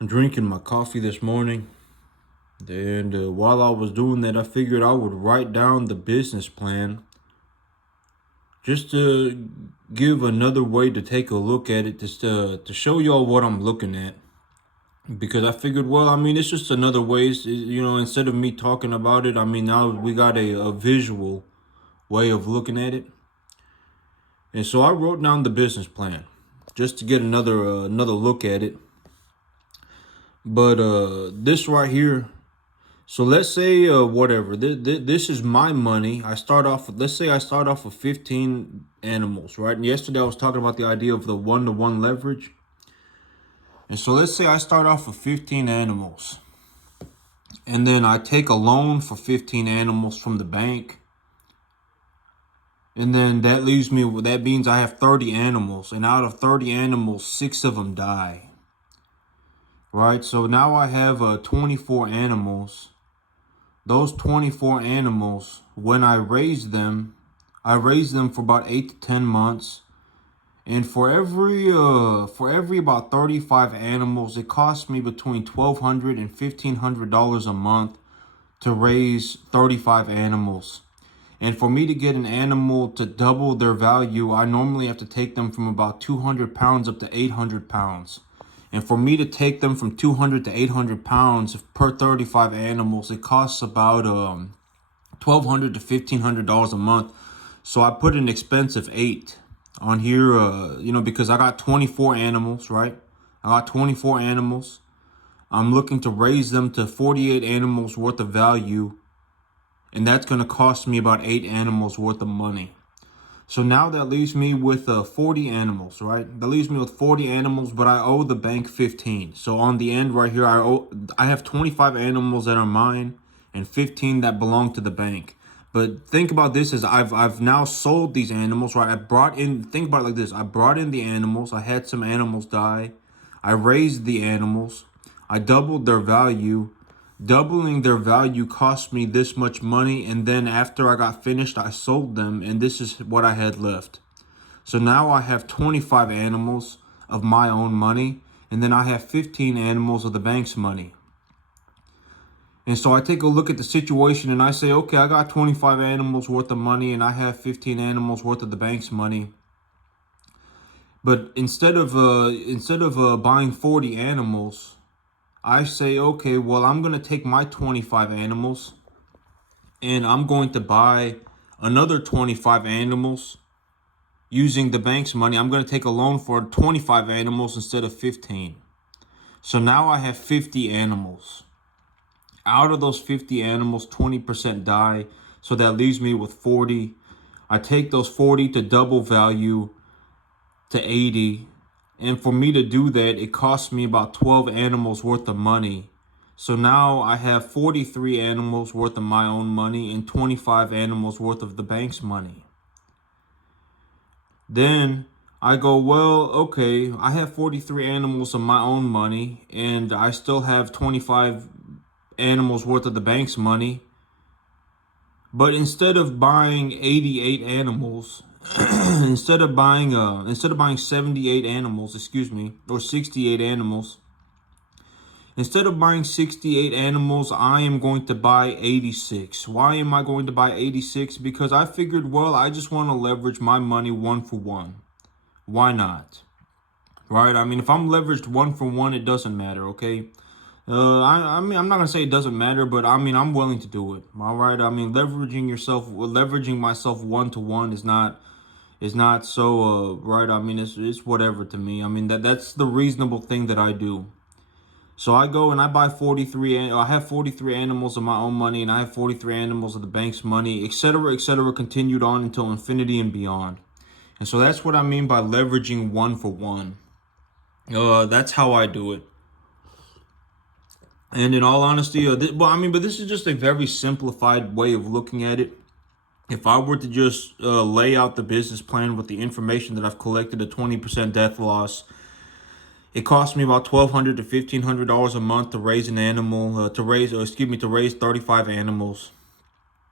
I'm drinking my coffee this morning, and while I was doing that, I figured I would write down the business plan just to give another way to take a look at it, just to show y'all what I'm looking at. Because I figured, well, I mean, it's just another way, instead of me talking about it, I mean, now we got a visual way of looking at it. And so I wrote down the business plan just to get another look at it. But this right here. So let's say whatever. This is my money. I start off with, let's say I start off with 15 animals, right? And yesterday I was talking about the idea of the 1-to-1 leverage. And so let's say I start off with 15 animals. And then I take a loan for 15 animals from the bank. And then that means I have 30 animals. And out of 30 animals, 6 of them die. Right? So now I have 24 animals. Those 24 animals, when I raise them for about 8 to 10 months. And for every about 35 animals, it costs me between $1,200 and $1,500 a month to raise 35 animals. And for me to get an animal to double their value, I normally have to take them from about 200 pounds up to 800 pounds. And for me to take them from 200 to 800 pounds per 35 animals, it costs about $1,200 to $1,500 a month. So I put an expense of 8 on here, because I got 24 animals, right? I got 24 animals. I'm looking to raise them to 48 animals worth of value. And that's going to cost me about 8 animals worth of money. So now that leaves me with 40 animals, right? That leaves me with 40 animals, but I owe the bank 15. So on the end right here, I have 25 animals that are mine and 15 that belong to the bank. But think about this as I've now sold these animals, right? Think about it like this. I brought in the animals. I had some animals die. I raised the animals. I doubled their value. Doubling their value cost me this much money, and then after I got finished, I sold them, and this is what I had left. So now I have 25 animals of my own money, and then I have 15 animals of the bank's money. And so I take a look at the situation and I say, okay, I got 25 animals worth of money and I have 15 animals worth of the bank's money. But instead of buying 40 animals, I say, okay, well, I'm going to take my 25 animals and I'm going to buy another 25 animals using the bank's money. I'm going to take a loan for 25 animals instead of 15. So now I have 50 animals. Out of those 50 animals, 20% die. So that leaves me with 40. I take those 40 to double value to 80. And for me to do that, it costs me about 12 animals worth of money. So now I have 43 animals worth of my own money and 25 animals worth of the bank's money. Then I go, well, okay, I have 43 animals of my own money and I still have 25 animals worth of the bank's money. But instead of buying 88 animals, instead of buying 78 animals, or 68 animals, instead of buying 68 animals, I am going to buy 86. Why am I going to buy 86? Because I figured, well, I just want to leverage my money 1-for-1. Why not? Right? I mean, if I'm leveraged 1-for-1, it doesn't matter, okay? I mean, I'm not gonna say it doesn't matter, but I mean, I'm willing to do it. All right. I mean, leveraging myself 1-to-1 is not so right. I mean, it's whatever to me. I mean, that's the reasonable thing that I do. So I go and I buy 43. I have 43 animals of my own money, and I have 43 animals of the bank's money, etc., etc. Continued on until infinity and beyond. And so that's what I mean by leveraging 1-for-1. That's how I do it. And in all honesty, but this is just a very simplified way of looking at it. If I were to just lay out the business plan with the information that I've collected, a 20% death loss, it costs me about $1,200 to $1,500 a month to raise an animal, to raise 35 animals.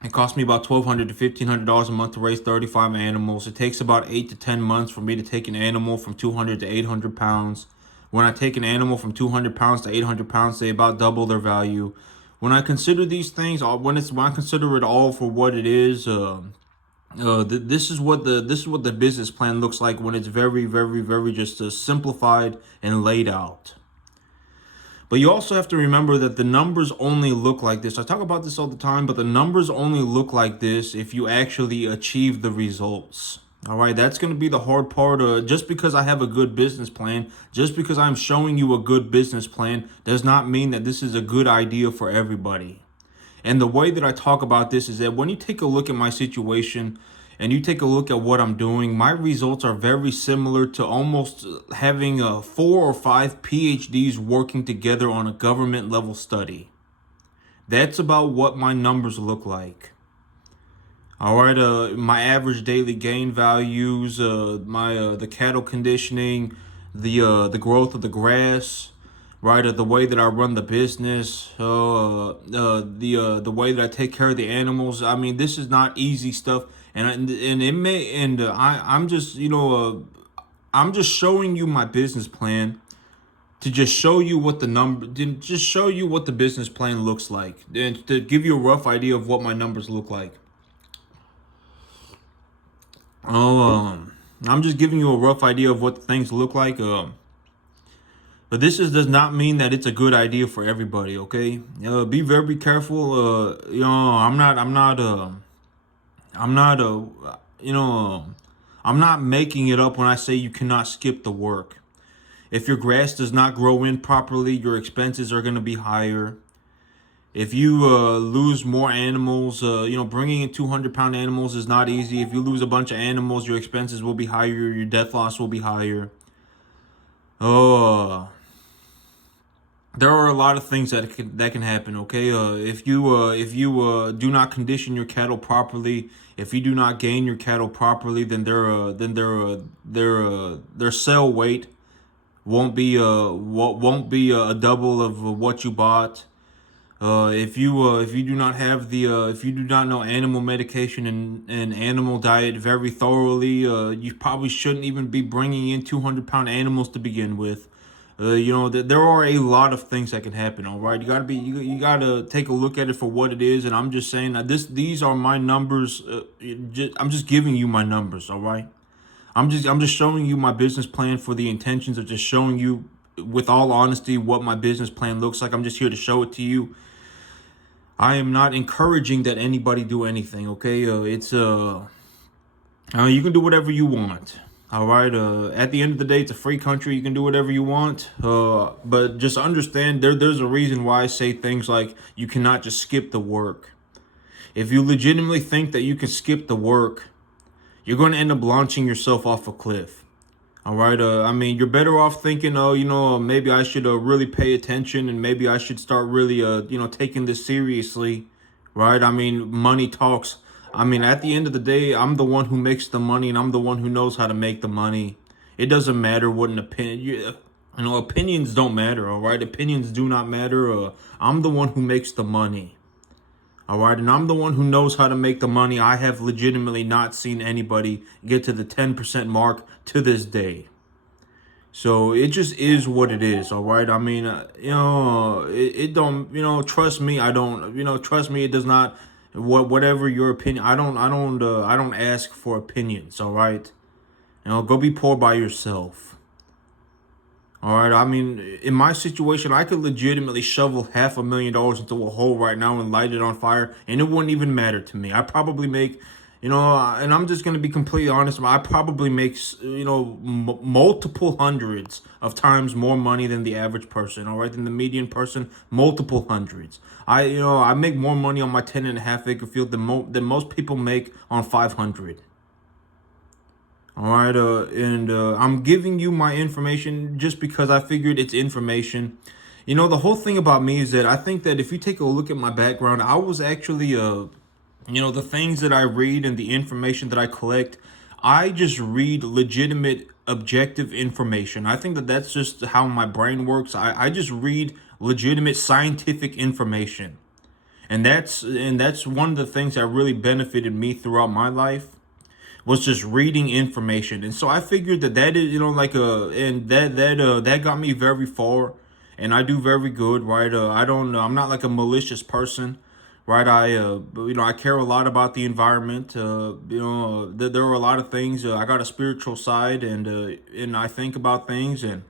It costs me about $1,200 to $1,500 a month to raise 35 animals. It takes about 8 to 10 months for me to take an animal from 200 to 800 pounds. When I take an animal from 200 pounds to 800 pounds, they about double their value. When I consider these things, when I consider it all for what it is, this is what the business plan looks like when it's very, very, very just simplified and laid out. But you also have to remember that the numbers only look like this. I talk about this all the time, but the numbers only look like this if you actually achieve the results. All right, that's going to be the hard part. Just because I have a good business plan, just because I'm showing you a good business plan, does not mean that this is a good idea for everybody. And the way that I talk about this is that when you take a look at my situation and you take a look at what I'm doing, my results are very similar to almost having 4 or 5 PhDs working together on a government level study. That's about what my numbers look like. All right, my average daily gain values, the cattle conditioning, the growth of the grass, right? The way that I run the business, the way that I take care of the animals. I mean, this is not easy stuff, and it may I'm just I'm just showing you my business plan to just show you what just show you what the business plan looks like, and to give you a rough idea of what my numbers look like. I'm just giving you a rough idea of what things look like. But does not mean that it's a good idea for everybody. Okay, be very careful. I'm not making it up when I say you cannot skip the work. If your grass does not grow in properly, your expenses are going to be higher. If you lose more animals, bringing in 200-pound animals is not easy. If you lose a bunch of animals, your expenses will be higher. Your death loss will be higher. There are a lot of things that can happen. Okay, if you do not condition your cattle properly, if you do not gain your cattle properly, then their cell weight won't be a double of what you bought. If you do not have if you do not know animal medication and animal diet very thoroughly, you probably shouldn't even be bringing in 200-pound animals to begin with. There are a lot of things that can happen. All right, you gotta take a look at it for what it is. And I'm just saying that these are my numbers. I'm just giving you my numbers. All right, I'm just showing you my business plan for the intentions of just showing you, with all honesty, what my business plan looks like. I'm just here to show it to you. I am not encouraging that anybody do anything. Okay, you can do whatever you want. All right. At the end of the day, it's a free country. You can do whatever you want. But just understand there's a reason why I say things like you cannot just skip the work. If you legitimately think that you can skip the work, you're going to end up launching yourself off a cliff. All right. You're better off thinking, maybe I should really pay attention, and maybe I should start really, taking this seriously. Right. Money talks. At the end of the day, I'm the one who makes the money, and I'm the one who knows how to make the money. It doesn't matter what an opinion, opinions don't matter. All right. Opinions do not matter. I'm the one who makes the money. All right. And I'm the one who knows how to make the money. I have legitimately not seen anybody get to the 10% mark to this day. So it just is what it is. All right. It don't, trust me. I don't, trust me. It does not. Whatever your opinion, I don't ask for opinions. All right, go be poor by yourself. All right, in my situation, I could legitimately shovel $500,000 into a hole right now and light it on fire, and it wouldn't even matter to me. I probably make, and I'm just gonna be completely honest. I probably make, multiple hundreds of times more money than the average person. All right, than the median person, multiple hundreds. I make more money on my 10.5 acre field than most people make on 500. All right, I'm giving you my information just because I figured it's information. The whole thing about me is that I think that if you take a look at my background, I was actually the things that I read and the information that I collect, I just read legitimate, objective information. I think that that's just how my brain works. I just read legitimate scientific information. And that's one of the things that really benefited me throughout my life was just reading information. And so I figured that is, like and that got me very far, and I do very good, right? I'm not like a malicious person, right? I care a lot about the environment. There are a lot of things. I got a spiritual side, and I think about things, and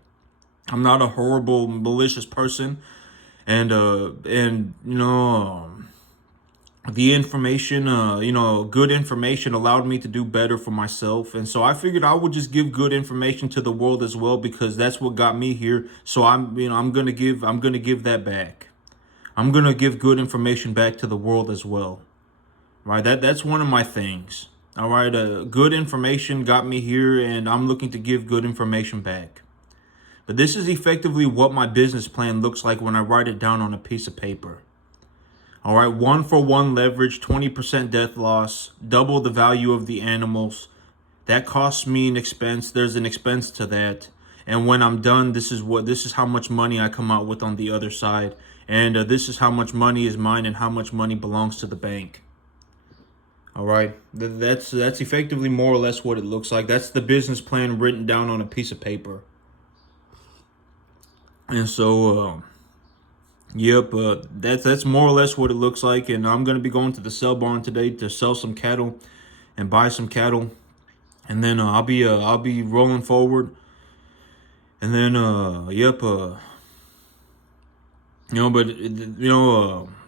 I'm not a horrible malicious person. And the information, good information allowed me to do better for myself. And so I figured I would just give good information to the world as well, because that's what got me here. So I'm going to give that back. I'm going to give good information back to the world as well. Right? That's one of my things. All right. Good information got me here, and I'm looking to give good information back. But this is effectively what my business plan looks like when I write it down on a piece of paper. All right, 1-for-1 leverage, 20% death loss, double the value of the animals. That costs me an expense. There's an expense to that. And when I'm done, this is how much money I come out with on the other side. And this is how much money is mine and how much money belongs to the bank. All right, that's effectively more or less what it looks like. That's the business plan written down on a piece of paper. And so, yep, that's more or less what it looks like. And I'm gonna be going to the sell barn today to sell some cattle and buy some cattle, and then I'll be rolling forward. And then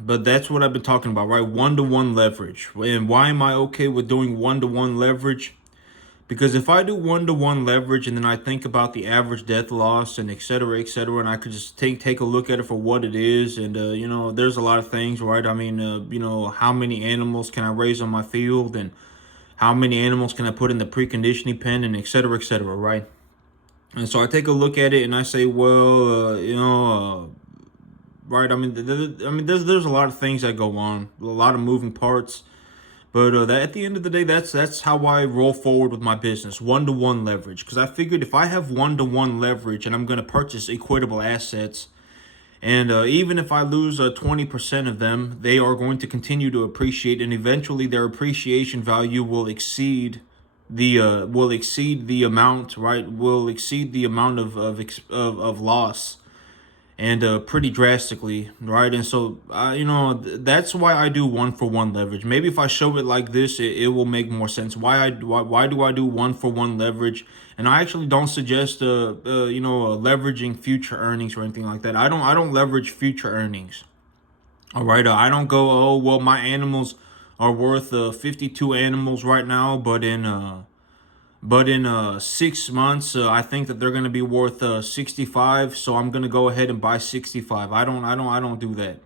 but that's what I've been talking about, right? 1-to-1 leverage. And why am I okay with doing 1-to-1 leverage? Because if I do 1-to-1 leverage, and then I think about the average death loss and et cetera, and I could just take a look at it for what it is. And, there's a lot of things, right? I mean, how many animals can I raise on my field, and how many animals can I put in the preconditioning pen, and et cetera, right? And so I take a look at it and I say, well, right. I mean, there's a lot of things that go on, a lot of moving parts. But at the end of the day, that's how I roll forward with my business, 1-to-1 leverage. Because I figured if I have 1-to-1 leverage and I'm going to purchase equitable assets, and even if I lose 20% of them, they are going to continue to appreciate, and eventually their appreciation value will exceed the amount, right? Will exceed the amount of loss, and pretty drastically, right? And so that's why I do 1-for-1 leverage. Maybe if I show it like this, it will make more sense. Why do I do 1-for-1 leverage? And I actually don't suggest leveraging future earnings or anything like that. I don't leverage future earnings. All right, I don't go, oh well, my animals are worth 52 animals right now, but in 6 months, I think that they're going to be worth 65, so I'm going to go ahead and buy 65. I don't do that.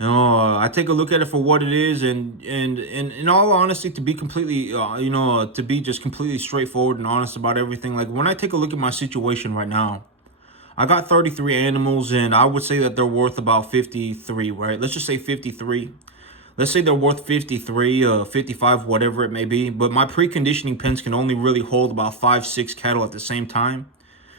I take a look at it for what it is, and in all honesty, to be completely, to be just completely straightforward and honest about everything. Like when I take a look at my situation right now, I got 33 animals, and I would say that they're worth about 53, right? Let's just say 53. Let's say they're worth 53, 55, whatever it may be. But my preconditioning pens can only really hold about 5-6 cattle at the same time.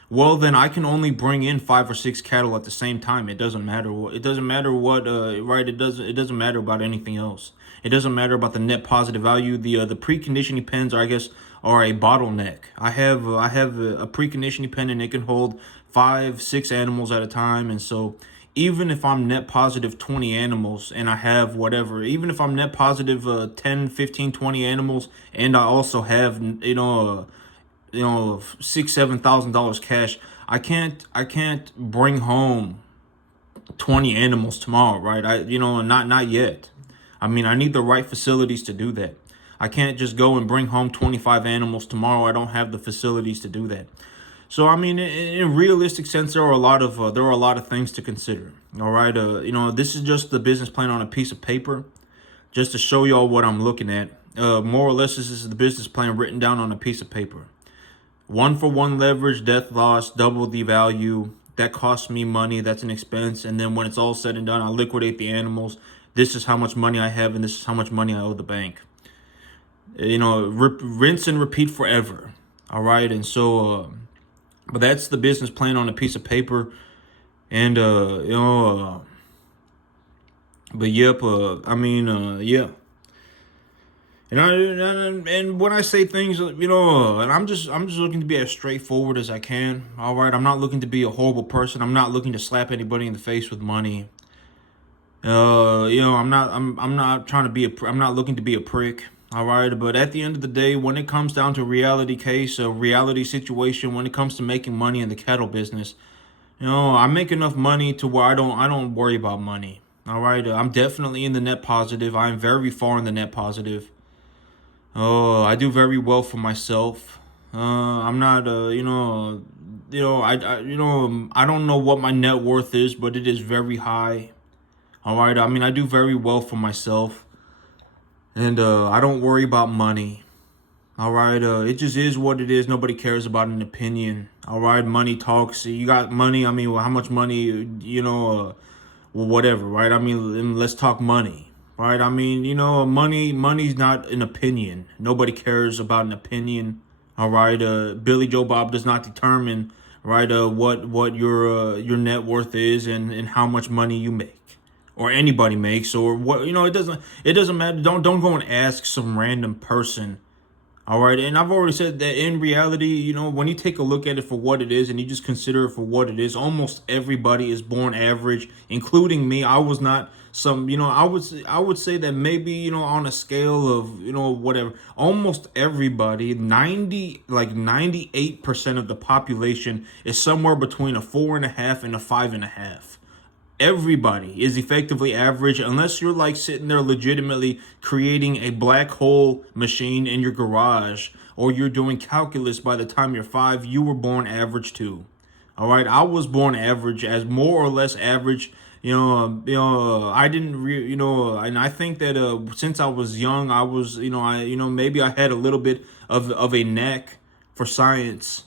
Well, then I can only bring in 5 or 6 cattle at the same time. It doesn't matter. It doesn't matter what, right? It doesn't matter about anything else. It doesn't matter about the net positive value. The preconditioning pens, I guess, are a bottleneck. I have a preconditioning pen, and it can hold 5-6 animals at a time. And so even if I'm net positive 20 animals, and I have whatever, even if I'm net positive 10, 15, 20 animals, and I also have $6,000-7,000 cash, I can't bring home 20 animals tomorrow, right? Not yet. I mean, I need the right facilities to do that. I can't just go and bring home 25 animals tomorrow. I don't have the facilities to do that. So I mean, in realistic sense, there are a lot of things to consider. All right, this is just the business plan on a piece of paper, just to show y'all what I'm looking at. More or less, this is the business plan written down on a piece of paper. 1-for-1 leverage, death loss, double the value. That costs me money. That's an expense. And then when it's all said and done, I liquidate the animals. This is how much money I have, and this is how much money I owe the bank. Rinse and repeat forever. All right, and so. But that's the business plan on a piece of paper. And, but yep, yeah. And when I say things, and I'm just looking to be as straightforward as I can. All right, I'm not looking to be a horrible person. I'm not looking to slap anybody in the face with money. I'm not trying to be I'm not looking to be a prick. All right, but at the end of the day, when it comes down to a reality case, a reality situation, when it comes to making money in the cattle business, I make enough money to where I don't worry about money. All right, I'm definitely in the net positive. I'm very far in the net positive. Oh, I do very well for myself. I'm not, I don't know what my net worth is, but it is very high. All right, I mean, I do very well for myself, and I don't worry about money. All right, it just is what it is. Nobody cares about an opinion. All right, money talks. You got money. I mean, well, how much money? Well, whatever. Right. I mean, let's talk money. Right. I mean, money's not an opinion. Nobody cares about an opinion. All right. Billy Joe Bob does not determine right what your net worth is and how much money you make or anybody makes or what it doesn't matter. Don't go and ask some random person. All right, and I've already said that in reality, when you take a look at it for what it is and you just consider it for what it is, almost everybody is born average, including me. I was not some, I would say that maybe, on a scale of, whatever, almost everybody, 98% of the population is somewhere between a 4.5 and a 5.5. Everybody is effectively average unless you're like sitting there legitimately creating a black hole machine in your garage or you're doing calculus by the time you're 5. You were born average too. All right, I was born average, as more or less average. I didn't and I think that since I was young, I was, maybe I had a little bit of a knack for science,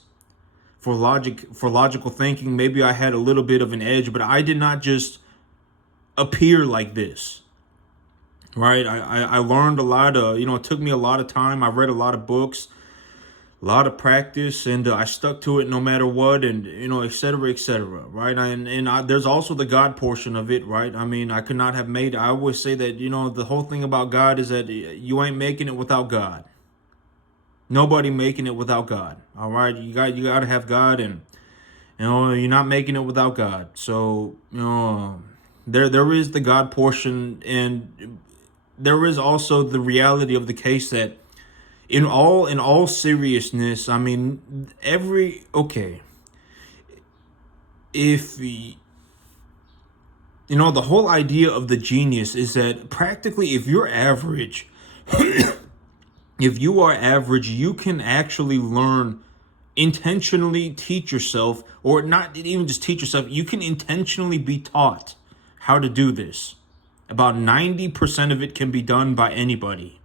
for logical thinking. Maybe I had a little bit of an edge, but I did not just appear like this. Right. I learned a lot. It took me a lot of time. I read a lot of books, a lot of practice, and I stuck to it no matter what, and et cetera, et cetera. Right. There's also the God portion of it. Right. I mean, I could not have made. I always say that the whole thing about God is that you ain't making it without God. Nobody making it without God. All right. You got to have God, and you're not making it without God. So there is the God portion, and there is also the reality of the case that in all seriousness, I mean, if the whole idea of the genius is that practically if you're average, if you are average, you can actually learn, intentionally teach yourself, or not even just teach yourself, you can intentionally be taught how to do this. About 90% of it can be done by anybody.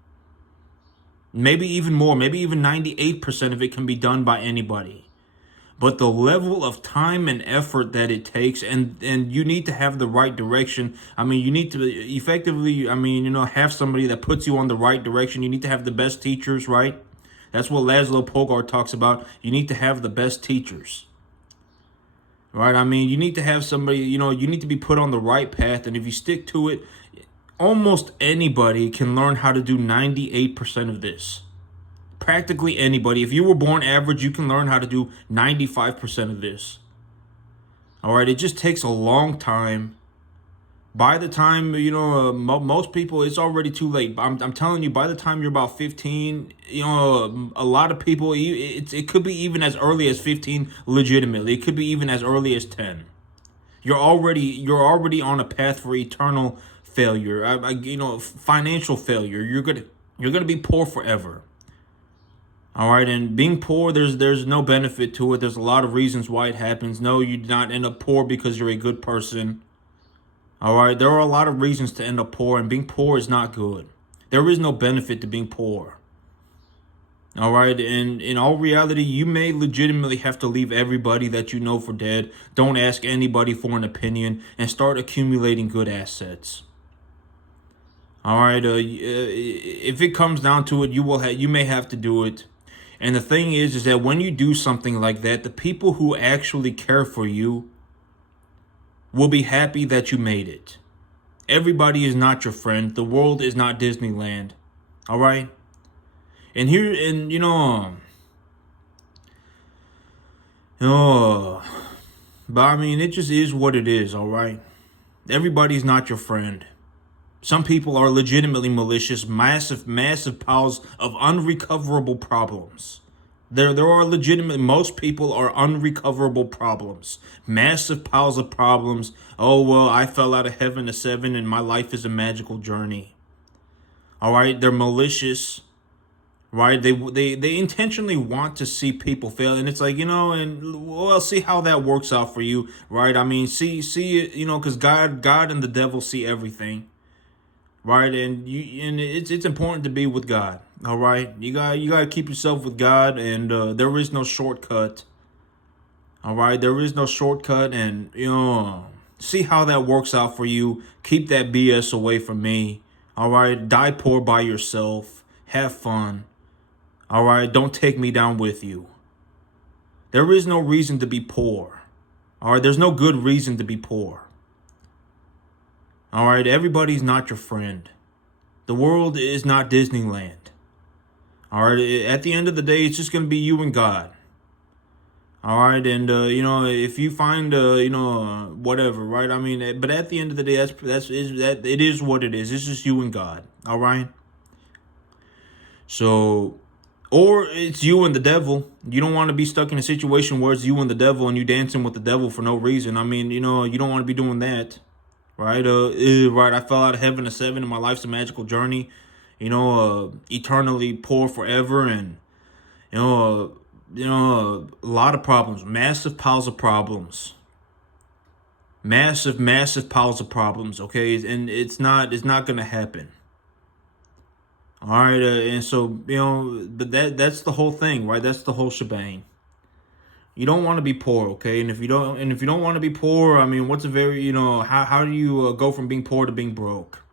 Maybe even more, maybe even 98% of it can be done by anybody. But the level of time and effort that it takes, and you need to have the right direction. I mean, you need to effectively, have somebody that puts you on the right direction. You need to have the best teachers, right? That's what Laszlo Pogar talks about. You need to have the best teachers. Right? I mean, you need to have somebody, you need to be put on the right path. And if you stick to it, almost anybody can learn how to do 98% of this. Practically anybody. If you were born average, you can learn how to do 95% of this. All right? It just takes a long time. By the time, most people, it's already too late. I'm telling you, by the time you're about 15, a lot of people, it could be even as early as 15 legitimately. It could be even as early as 10. You're already on a path for eternal failure. Financial failure. You're gonna be poor forever. All right, and being poor, there's no benefit to it. There's a lot of reasons why it happens. No, you do not end up poor because you're a good person. All right, there are a lot of reasons to end up poor, and being poor is not good. There is no benefit to being poor. All right, and in all reality, you may legitimately have to leave everybody that you know for dead. Don't ask anybody for an opinion, and start accumulating good assets. All right, if it comes down to it, you may have to do it. And the thing is that when you do something like that, the people who actually care for you will be happy that you made it. Everybody is not your friend. The world is not Disneyland. All right? And here, and oh, but I mean, it just is what it is, all right? Everybody's not your friend. Some people are legitimately malicious, massive piles of unrecoverable problems. There are legitimate, most people are unrecoverable problems. Massive piles of problems. Oh, well, I fell out of heaven to seven and my life is a magical journey. All right, they're malicious, right? They intentionally want to see people fail, and it's like, and well, see how that works out for you, right? I mean, see it, because God and the devil see everything, right? And it's important to be with God. All right, you got to keep yourself with God, and there is no shortcut. All right, there is no shortcut, and see how that works out for you. Keep that BS away from me. All right, die poor by yourself. Have fun. All right, don't take me down with you. There is no reason to be poor. All right, there's no good reason to be poor. All right, everybody's not your friend. The world is not Disneyland. All right, at the end of the day, it's just going to be you and God. All right, and if you find whatever, right? I mean, but at the end of the day, that it is what it is. It's just you and God. All right. So, or it's you and the devil. You don't want to be stuck in a situation where it's you and the devil and you dancing with the devil for no reason. I mean, you don't want to be doing that, right? Right. I fell out of heaven to seven, and my life's a magical journey. Eternally poor forever, and a lot of problems, massive piles of problems, massive piles of problems. Okay, and it's not gonna happen. All right, and so but that's the whole thing, right? That's the whole shebang. You don't want to be poor, okay? And if you don't want to be poor, I mean, what's a very how do you go from being poor to being broke?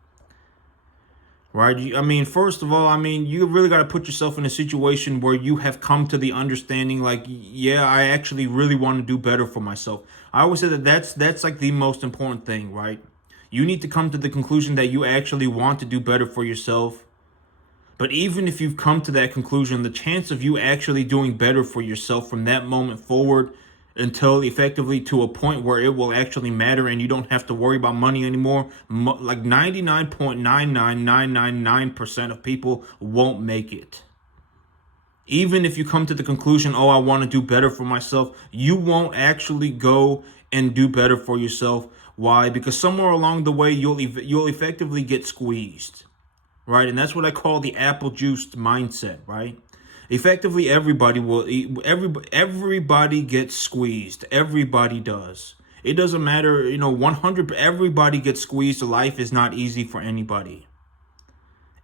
Right? I mean, first of all, I mean, you really got to put yourself in a situation where you have come to the understanding, like, yeah, I actually really want to do better for myself. I always say that that's like the most important thing, right? You need to come to the conclusion that you actually want to do better for yourself. But even if you've come to that conclusion, the chance of you actually doing better for yourself from that moment forward until effectively to a point where it will actually matter and you don't have to worry about money anymore, like 99.99999% of people won't make it. Even if you come to the conclusion, oh, I want to do better for myself, you won't actually go and do better for yourself. Why? Because somewhere along the way, you'll effectively get squeezed. Right, and that's what I call the apple juiced mindset, right? Effectively, everybody gets squeezed. Everybody does. It doesn't matter, 100, everybody gets squeezed. Life is not easy for anybody.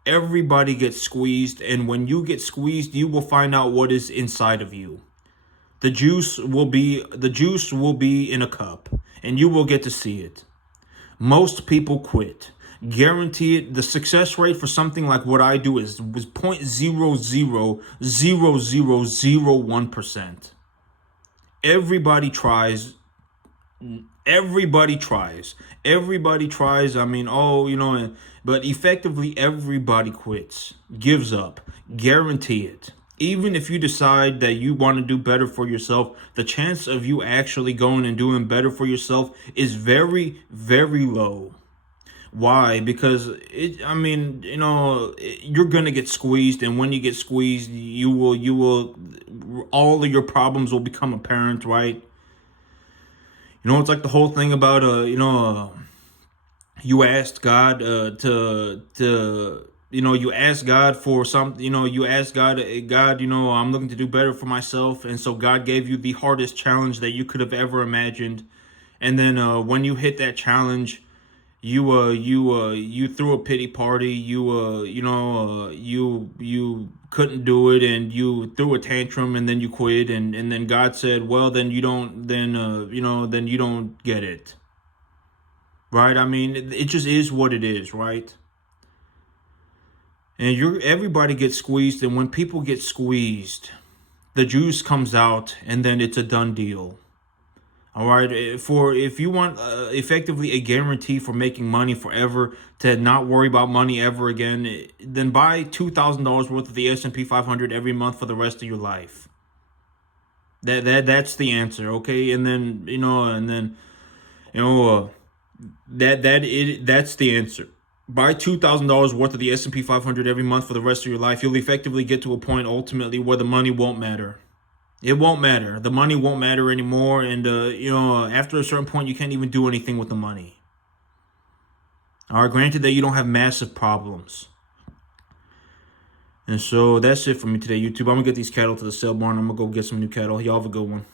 Everybody gets squeezed, and when you get squeezed, you will find out what is inside of you. The juice will be in a cup, and you will get to see it. Most people quit. Guarantee it. The success rate for something like what I do was 0.000001%. Everybody tries. Everybody tries. Everybody tries. I mean, but effectively everybody quits, gives up. Guarantee it. Even if you decide that you want to do better for yourself, the chance of you actually going and doing better for yourself is very, very low. Why? Because you're gonna get squeezed, and when you get squeezed, all of your problems will become apparent, right? It's like the whole thing about you asked God you ask God for something, you ask God, God, I'm looking to do better for myself, and so God gave you the hardest challenge that you could have ever imagined, and then when you hit that challenge, you threw a pity party. You couldn't do it, and you threw a tantrum, and then you quit, and then God said, well, then you don't get it, right? I mean, it just is what it is, right? And everybody gets squeezed, and when people get squeezed, the juice comes out, and then it's a done deal. All right, for if you want effectively a guarantee for making money forever, to not worry about money ever again, then buy $2,000 worth of the S&P 500 every month for the rest of your life. That's the answer, okay? And then that's the answer. Buy $2,000 worth of the S&P 500 every month for the rest of your life. You'll effectively get to a point ultimately where the money won't matter. It won't matter. The money won't matter anymore, and after a certain point, you can't even do anything with the money. All right, granted that you don't have massive problems. And so that's it for me today, YouTube. I'm gonna get these cattle to the sale barn. I'm gonna go get some new cattle. Y'all have a good one.